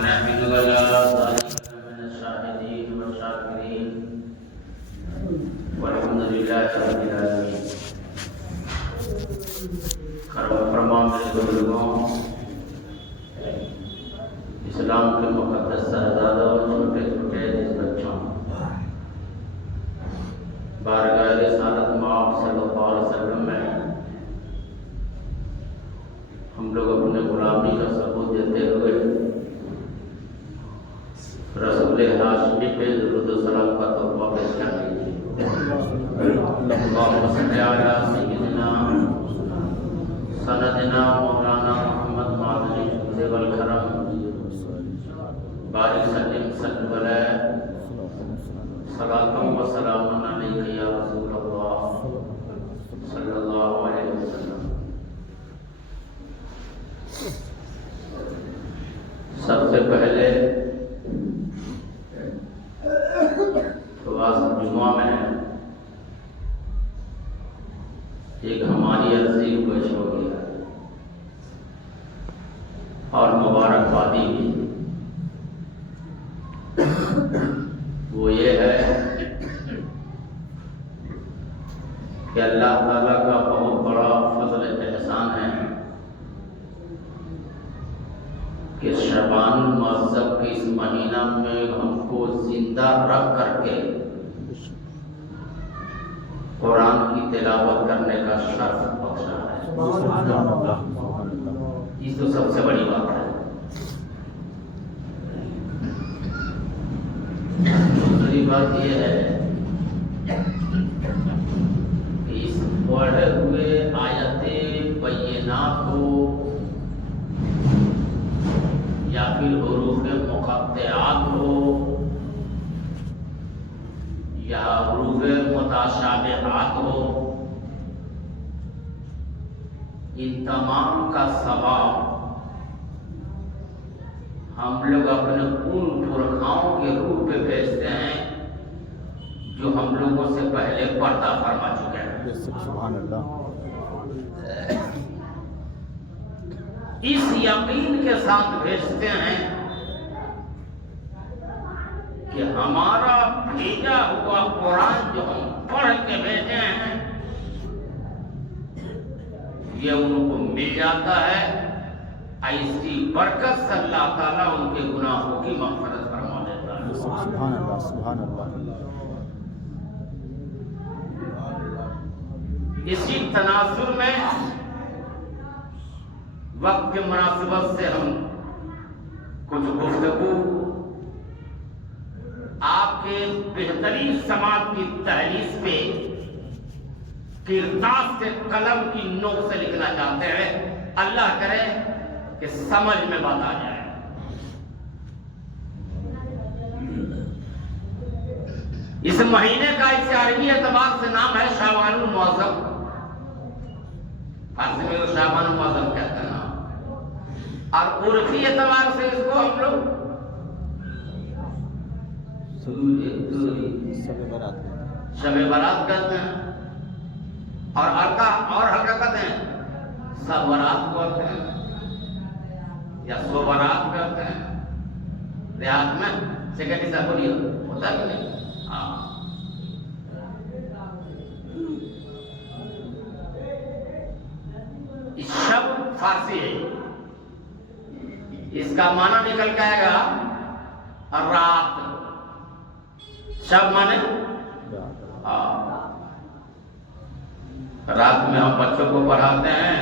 ونحمد على ذلك من الشاهدين والشاكرين والحمد لله رب العالمين. کرم فرما میرے بزرگوں، اسلام کے مقدس صاحبزادوں، چھوٹے چھوٹے جس بچوں، بارگاہ رسالت مآب صلی اللہ علیہ وسلم میں ہم لوگ اپنے غلامی کا ثبوت دیتے ہوئے رسول ہاشمی پہ درود و سلام کا تحفہ پیش کر لیجیے. اللہم صلی علی سیدنا سندنا مولانا محمد معدن الجود والکرم بارک سلم سلم علیہ صلاۃ و سلام علیک یا رسول اللہ صلی اللہ علیہ وسلم. سب سے پہلے جمعہ میں ایک ہماری عرضی پیش ہو گیا اور مبارکبادی بھی. وہ یہ ہے کہ اللہ تعالیٰ کا بہت بڑا فضل احسان ہے کہ شعبان المعظم کے اس مہینہ میں ہم کو زندہ رکھ کر کے قرآن کی تلاوت کرنے کا شرف بخشا ہے. یہ تو سب سے بڑی بات ہے. دوسری بات یہ ہے کہ اس پڑھے ہوئے آیت بینات کو یا پھر حروف مقطعات ہو یا حروف متشابہات ہو، ان تمام کا ثواب ہم لوگ اپنے ان پرکھاؤں کے روح پہ بھیجتے ہیں جو ہم لوگوں سے پہلے پردہ فرما چکے ہیں. سبحان اللہ. اس یقین کے ساتھ بھیجتے ہیں کہ ہمارا بھیجا ہوا قرآن جو ہم پڑھ کے بھیجے ہیں یہ ان کو مل جاتا ہے. ایسی برکت سے اللہ تعالیٰ ان کے گناہوں کی مغفرت فرما دیتا ہے. سبحان اللہ سبحان اللہ. اسی تناظر میں وقت کے مناسبت سے ہم کچھ گفتگو آپ کے بہترین سماعت کی تحریر پہ کرتاس سے قلم کی نوک سے لکھنا چاہتے ہیں. اللہ کرے کہ سمجھ میں بات آ جائے. اس مہینے کا اس عربی اعتبار سے نام ہے شعبان المعظم. فارسی میں شعبان المعظم کہتے ہیں، اور عرفی اعتبار سے اس کو ہم لوگ شب برات کہتے ہیں، اور ہلکا کہتے ہیں سب برات کہتے ہیں یا سو برات کہتے ہیں. دیہات میں سیکنڈ حصہ بولیے ہوتا ہے کہ نہیں؟ ہاں. شب فارسی ہے، اس کا معنی نکل کے آئے گا رات. شب مانے رات میں ہم بچوں کو پڑھاتے ہیں،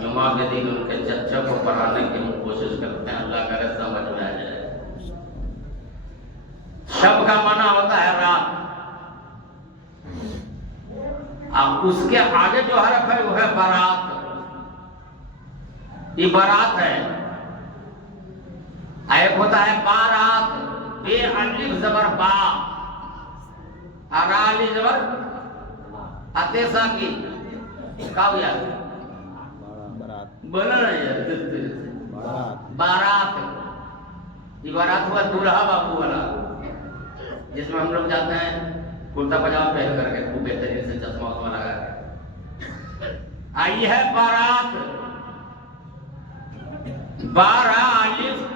جمعہ کے دن ان کے چچا کو پڑھانے کی ہم کوشش کرتے ہیں. اللہ کرے سمجھ میں آ جائے. شب کا معنی ہوتا ہے رات. اب اس کے آگے جو حرف ہے وہ ہے برات. یہ برات ہے. ایک ہوتا ہے بارات، بے الف زبر با، ارالی زبر اتے ساکن کاویا بنا بارات. یہ بارات ہوا دولہا بابو والا، جس میں ہم لوگ جاتے ہیں کرتا پجامہ پہن کر کے خوب بہترین سے چشمہ لگا کے. آئی ہے بارات. 12 الف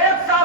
100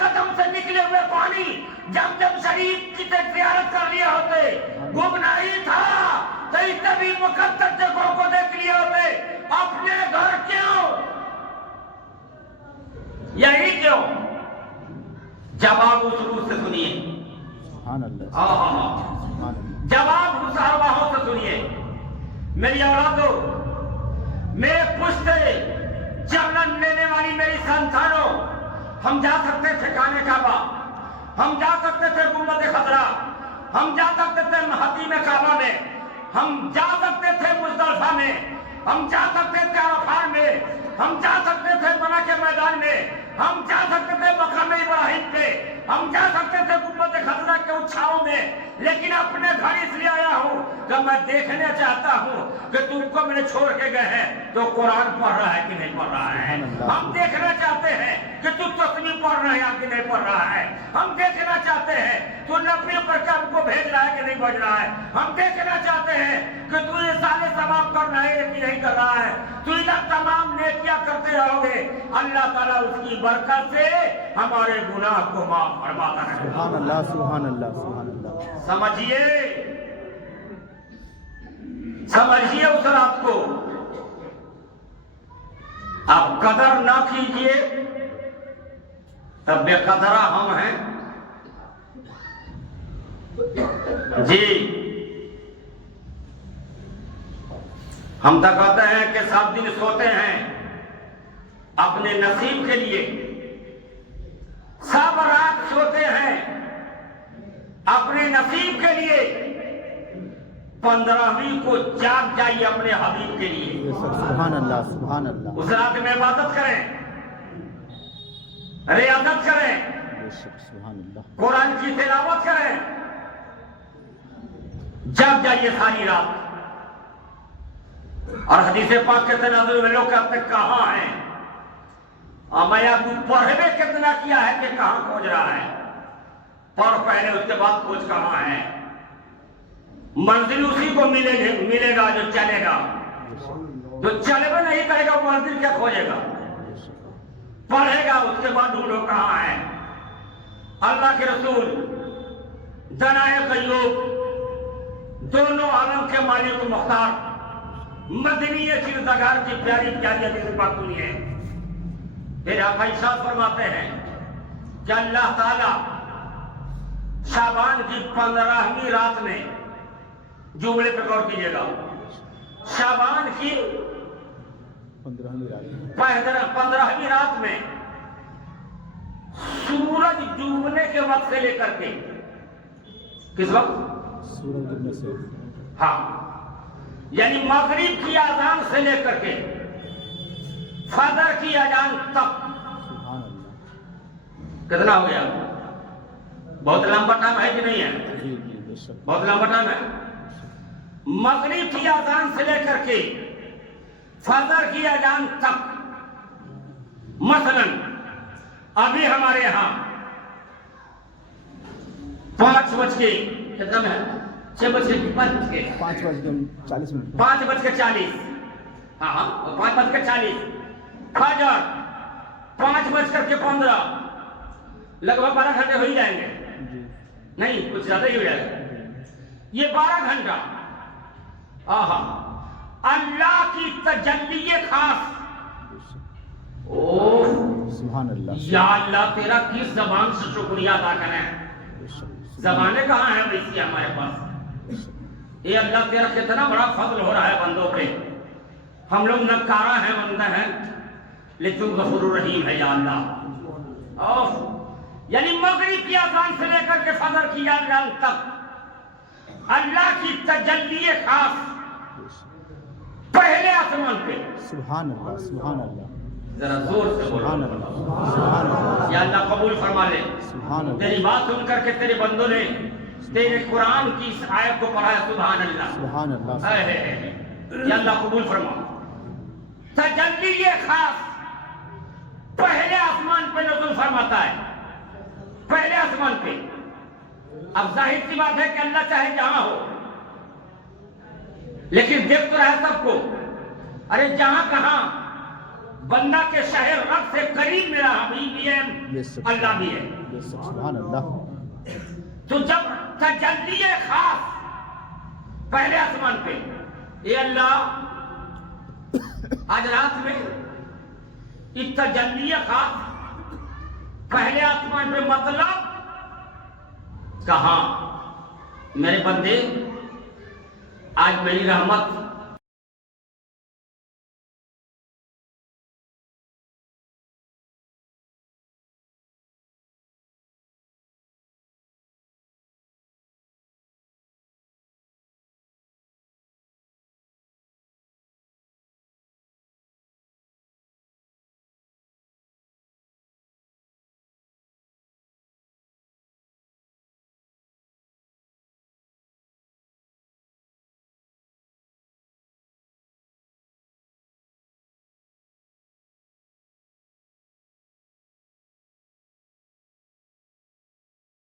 قدم سے نکلے ہوئے پانی جب شریف کی زیارت کر لیے ہوتے، گمناہی تھا تو اتنے بھی مقدس جگہوں کو دیکھ لیے ہوتے، اپنے گھر کیوں؟ یہی کیوں؟ جب آپ اس روح سے سنیے، سبحان اللہ سبحان اللہ جب آپ اس ارواحوں سے سنیے، میری اولادو، میرے پشتے جنم لینے والی میری سنتانوں، ہم جا سکتے تھے خانہ کعبہ، ہم جا سکتے تھے گنبد خضرا، ہم جا سکتے تھے حتیم کعبہ میں، ہم جا سکتے تھے مزدلفہ میں، ہم جا سکتے تھے عرفات میں، ہم جا سکتے تھے منع کے میدان میں، ہم جا سکتے تھے مقام ابراہیم پہ، ہم جا سکتے تھے گنبد خضرا کے اچھاؤں میں، لیکن اپنے گھر اس لیے آیا ہوں کہ میں دیکھنا چاہتا ہوں کہ تم کو میں نے چھوڑ کے گئے ہیں تو قرآن پڑھ رہا ہے کہ نہیں پڑھ رہا ہے، ہم دیکھنا چاہتے ہیں کہ تو تسبیح پڑھ رہا ہے کہ نہیں پڑھ رہا ہے، ہم دیکھنا چاہتے ہیں تو نفل پڑھ کے ہم کو بھیج رہا ہے کہ نہیں بھیج رہا ہے، ہم دیکھنا چاہتے ہیں کہ تو یہ سارے ثواب کر رہا ہے کہ نہیں کر رہا ہے، تو ادھر تمام نیکیاں کرتے رہو گے، اللہ تعالیٰ اس کی برکت سے ہمارے گناہ کو معاف فرماتا ہے۔ سبحان اللہ سبحان اللہ سبحان اللہ سمجھیے سمجھیے اس رات کو، آپ قدر نہ کیجئے تب بے قدرہ ہم ہیں۔ جی ہم تو کہتے ہیں کہ سب دن سوتے ہیں اپنے نصیب کے لیے، سب رات سوتے ہیں اپنے نصیب کے لیے، 15ویں کو جاگ جائیے اپنے حبیب کے لیے، سبحان اللہ سبحان اللہ اس رات میں عبادت کریں، ریاضت کریں، سبحان اللہ قرآن کی تلاوت کریں، جاگ جائیے ساری رات۔ اور حدیث پاک کے تناظر میں لوگ کہتے ہیں کہاں ہیں، میں تو پڑھے کتنا کیا ہے کہ کہاں کھوج رہا ہے، پڑھ پہلے اس کے بعد کھوج کہاں ہے، منزل اسی کو ملے گا جو چلے گا، جو چلے گا نہیں کرے گا منزل کیا کھوجے گا، پڑھے گا اس کے بعد ڈھونڈو کہاں ہے۔ اللہ کے رسول دنائے قیوب دونوں عالم کے مالک و مختار مدنی چیزگار کی پیاری پیاری حدیث بات سنیے، پھر آقا ارشاد فرماتے ہیں کہ اللہ تعالی شعبان کی 15ویں رات میں، جملے پہ غور کیجیے گا، شعبان کی 15ویں رات میں سورج ڈوبنے کے وقت سے لے کر کے کس وقت؟ سورج ڈوبنے سے، ہاں، یعنی مغرب کی اذان سے لے کر کے فجر کی اذان تک، سبحان اللہ کتنا ہو گیا؟ بہت لمبا ٹائم ہے کہ نہیں ہے؟ جی جی بے شک بہت لمبا ٹائم ہے۔ مغرب کی اذان سے لے کر کے فجر کی اذان تک، مثلا ابھی ہمارے یہاں 5:00 کتنا میں ہے؟ 6:05 5:40 5:40، ہاں ہاں 5:40، فجر 5:15، لگ بھگ 12 گھنٹے ہو ہی جائیں گے، جی نہیں کچھ زیادہ ہی ہو جائے گا، یہ 12 گھنٹہ آہا اللہ کی تجلی خاص۔ اوہ سبحان اللہ یا اللہ تیرا کس زبان سے شکریہ ادا کریں، زبانیں کہاں ہیں ویسی ہمارے پاس، یہ اللہ تیرا کتنا بڑا فضل ہو رہا ہے بندوں پہ، ہم لوگ نکارہ ہیں، بندہ ہیں، لیکن غفور الرحیم ہے یا اللہ۔ یعنی مغرب کی اذان سے لے کر کے فجر کی اذان تک اللہ کی تجلی خاص پہلے آسمان پہ، سبحان اللہ سبحان اللہ ذرا زور سے بولو، سبحان اللہ سبحان اللہ یا اللہ قبول فرما لے۔ سبحان اللہ تیری بات سن کر کے تیرے بندوں نے تیرے قرآن کی اس آیت کو پڑھا ہے، سبحان اللہ، سبحان اللہ اے اے اے، یا اللہ قبول فرما۔ تجلی خاص پہلے آسمان پہ نزول فرماتا ہے، پہلے آسمان پہ۔ اب ظاہر سی بات ہے کہ اللہ چاہے جہاں ہو، لیکن دیکھ تو رہا ہے سب کو، ارے جہاں کہاں بندہ کے شہر رب سے قریب میرا حبیب بھی ہے، بے شک اللہ بھی ہے۔ بے شک سبحان اللہ تو جب تجلی خاص پہلے آسمان پہ، اے اللہ آج رات میں یہ تجلی خاص پہلے آسمان پہ، مطلب کہاں میرے بندے آج میری رحمت